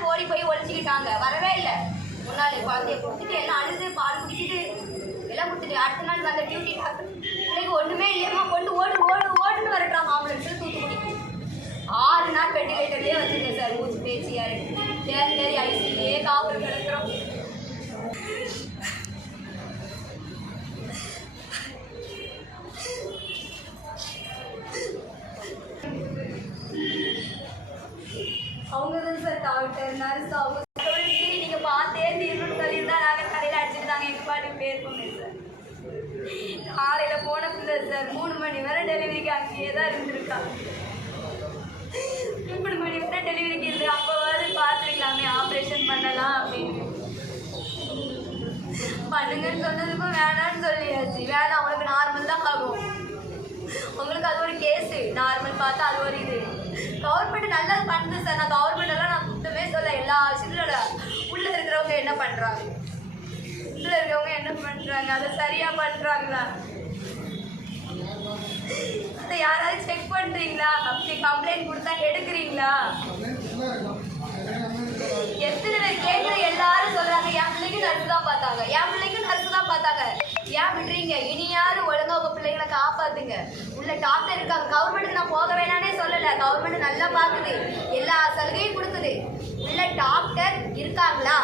நாள் ஓடி போய் ஒழிச்சுக்கிட்டாங்க வரவே இல்லை. முன்னாள் குழந்தைய கொடுத்துட்டு எல்லாம் அழுது பால் குடிச்சிட்டு எல்லாம் கொடுத்துட்டு அடுத்த நாள் வந்த டியூட்டி டாக்டர் பிள்ளைக்கு ஒன்றுமே இல்லையம்மா கொண்டு ஓடு ஓடு ஓடுன்னு வரட்டாங்க ஆம்புலன்ஸில் தூத்துக்குடிக்கு ஆறு நாள் வெண்டிலேட்டர்லேயே வச்சுருக்கேன் சார். மூச்சு பேச்சியாக இருக்குது சரி சரி ஐசிலேயே காவல் அவங்க தான் சார் டாக்டர் நர்ஸ் அவங்க சொல்லி நீங்க பார்த்தே தீர்வுன்னு சொல்லியிருந்தா நாங்க கடையில் அடிச்சுட்டு நாங்கள் எங்கள் பாட்டு போயிருப்போமே சார். காலையில போன பிள்ளை சார் மூணு மணி வரை டெலிவரிக்கு அங்கேயே தான் இருந்திருக்கா. மூணு மணி வரை டெலிவரிக்கு இருந்து அப்போவாது பார்த்துருக்கலாமே ஆப்ரேஷன் பண்ணலாம் அப்படின்னு. பண்ணுங்கன்னு சொன்னதுக்கும் வேணாம்னு சொல்லியாச்சு. வேணாம் அவங்களுக்கு நார்மல் தான் ஆகும். உங்களுக்கு அது ஒரு கேஸு நார்மல் பார்த்தா அது ஒரு இது பண்ணுது சார் நான் கவர்மெண்ட் எல்லாம் நான் சுத்தமே சொல்ல எல்லா விஷயத்துல உள்ள இருக்கிறவங்க என்ன பண்றாங்க? உள்ள இருக்கிறவங்க என்ன பண்றாங்க? அதை சரியா பண்றாங்களா? அதை யாராவது செக் பண்றீங்களா? அப்படி கம்ப்ளைண்ட் கொடுத்தா எடுக்கிறீங்களா? எத்தனை பேர் கேட்குற எல்லாரும் சொல்றாங்க என் பிள்ளைக்கு நர்ஸ் தான் பார்த்தாங்க. என் பிள்ளைக்கு நர்ஸ் தான் பார்த்தாங்க. ஏன் விடுறீங்க? இனியாவது ஒழுங்கா உங்க பிள்ளைங்களை காப்பாத்துங்க. உள்ள டாக்டர் இருக்காங்க. கவர்மெண்ட்டுக்கு நான் போக வேணானே சொல்லல. கவர்மெண்ட் நல்லா பாக்குது எல்லா சலுகையும் கொடுக்குது உள்ள டாக்டர் இருக்காங்களா?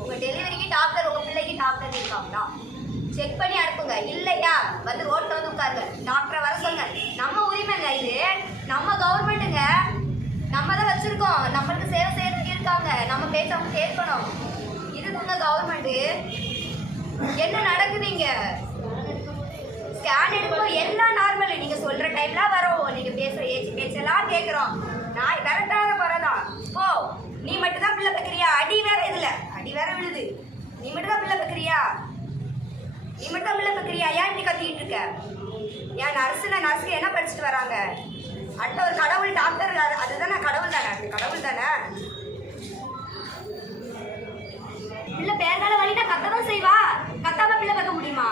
உங்க டெலிவரிக்கு டாக்டர் உங்க பிள்ளைக்கு டாக்டர் இருக்காங்களா? செக் பண்ணி அனுப்புங்க. இல்லையா? வந்து ரோட்ல வந்து உட்காருங்க. டாக்டரை வர சொல்லுங்க. நம்ம உரிமைங்க இது. நம்ம கவர்மெண்ட்டுங்க நம்ம தான் வச்சுருக்கோம். நம்மளுக்கு சேவை செய்யறதுக்கு இருக்காங்க. நம்ம பேசாமல் அவங்க கேட்கணும். இதுக்குங்க கவர்மெண்ட்டு என்ன நடக்குதுங்க? ஸ்கேன் எடுக்கும் எல்லாம் நார்மல் நீங்கள் சொல்கிற டைம்லாம் வரும். நீங்கள் பேசுகிற ஏச்சு பேச்செல்லாம் கேட்குறோம் நான் விரட்டாத குறைதான் போ. நீ மட்டும் தான் பிள்ளை பார்க்குறியா வேற விழுது. நீ மட்டும் தான் பிள்ளை வைக்கிறியா நீ மட்டும் தான் பிள்ளை வைக்கிறியா ஏன் இப்படி கத்திக்கிட்டு இருக்க? ஏன் நர்ஸுனா நர்ஸுக்கு என்ன படிச்சுட்டு வராங்க? அடுத்த ஒரு கடவுள் டாக்டர் அதுதானே கடவுள் தானே கடவுள் தானே பிள்ளை பேர்னால வழினா கத்த தான் செய்வா கத்தாம பிள்ளை வைக்க முடியுமா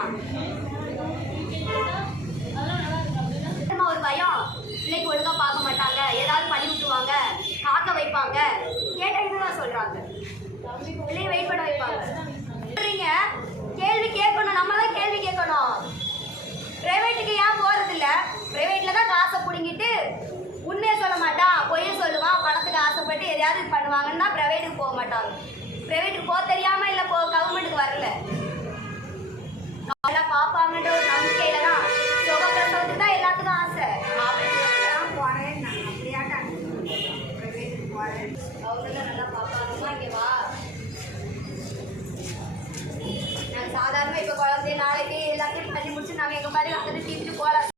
சுத்தமா ஒரு பயம் பிள்ளைக்கு ஒழுங்கா பார்க்க மாட்டாங்க ஏதாவது பண்ணி விட்டுருவாங்க காக்க வைப்பாங்க கேட்ட இதுதான் சொல்றாங்க பிள்ளைய வெயிட் பண்ண வைப்பாங்க சொல்றீங்க கேள்வி கேட்கணும் நம்ம தான் கேள்வி கேட்கணும் பிரைவேட்டுக்கு ஏன் போறது இல்ல பிரைவேட்ல தான் காசை பிடுங்கிட்டு உண்மையை சொல்ல மாட்டான் பொய்யை சொல்லுவான் பணத்துக்கு ஆசைப்பட்டு எதையாவது பண்ணுவாங்கன்னா பிரைவேட்டுக்கு போக மாட்டாங்க. பிரைவேட்டுக்கு போக தெரியாம இல்ல போ கவர்மெண்ட்டுக்கு வரல. எல்லாம் பார்ப்பாங்கன்ற ஒரு நம்பிக்கையில தான் சுகப்பிரசவத்துக்கு தான் எல்லாத்துக்கும் ஆசை. ஆபரேஷன் போறேன் அப்படியாட்டாங்க பிரைவேட்டுக்கு போறேன் அவங்க தான் நல்லா பார்ப்பாங்க